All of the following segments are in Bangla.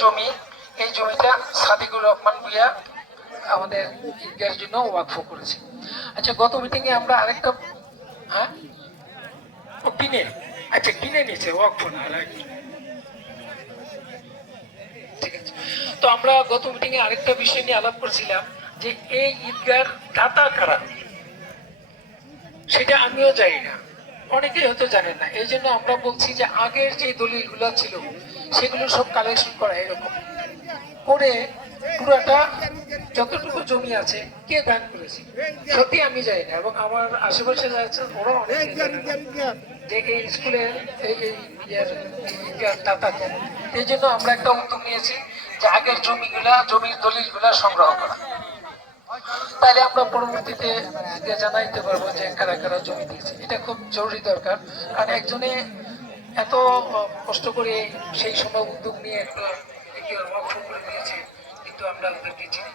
জমি, এই জমিটা সাদিকুর রহমান ভূঁইয়া আমাদের ঈদগাহের জন্য ওয়াকফ করেছে। আচ্ছা, গত মিটিং এ আমরা আরেকটা, হ্যাঁ ও কিনে, আচ্ছা কিনে নিয়েছে, ওয়াকফ না, রাইট, ঠিক আছে। তো আমরা গত মিটিং এ আরেকটা বিষয় নিয়ে আলাপ করছিলাম যে এই ঈদগাহের দাতা কারা, সেটা আমিও জানি না, অনেকেই হয়তো জানেন না। এই জন্য আমরা বলছি যে আগের যে দলিলগুলো ছিল সেগুলো সব কালেকশন করা, এরকম করে পুরাটা যতটুকু জমি আছে কে দান করেছে সত্যি আমি জানি না, এবং আমার আশেপাশে যারা আছেন ওরা অনেকে জানে না যে এই স্কুলের এই দাতা কেন। এই জন্য আমরা একটা উদ্যোগ নিয়েছি যে আগের জমির দলিলগুলা সংগ্রহ করা, তাহলে আমরা পরবর্তীতে জানাইতে পারবো যে কারা কারা জমি দিয়েছে। এটা খুব জরুরি দরকার, কারণ একজনে এত কষ্ট করে সেই সময় উদ্যোগ নিয়ে একটা করে দিয়েছে, কিন্তু আমরা ওদেরকে চিনি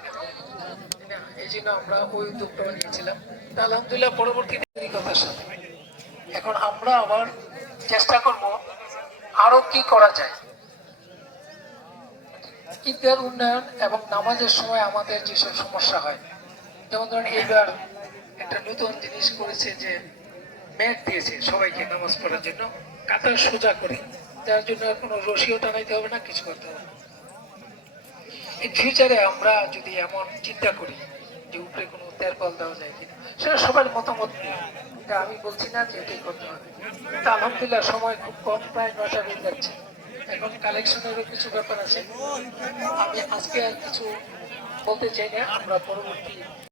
না। এই জন্য আমরা ওই উদ্যোগটা নিয়েছিলাম। আলহামদুলিল্লাহ পরবর্তীতে কথার সাথে এখন আমরা আবার চেষ্টা করব আরো কি করা যায়। ঈদের উন্নয়ন এবং নামাজের সময় আমাদের যেসব সমস্যা হয়, যেমন ধরেন এইবার একটা নতুন জিনিস করেছে যে ম্যাট দিয়েছে সবাইকে নামাজ পড়ার জন্য, কাতার সোজা করে, যার জন্য আর কোনো রশিও টানাইতে হবে না, কিছু করতে হবে না। এই ফিউচারে আমরা যদি এমন চিন্তা করি যে উপরে কোনো তেরপাল দেওয়া যায় কিনা, সেটা সবার মতামত নিয়ে, এটা আমি বলছি না যে এটাই করতে হবে। তা আলহামদুলিল্লাহ সময় খুব কম, প্রায় 9টা বেজে যাচ্ছে। এখন কালেকশনেরও কিছু ব্যাপার আছে, আমি আজকে আর কিছু বলতে চাই না, আমরা পরবর্তী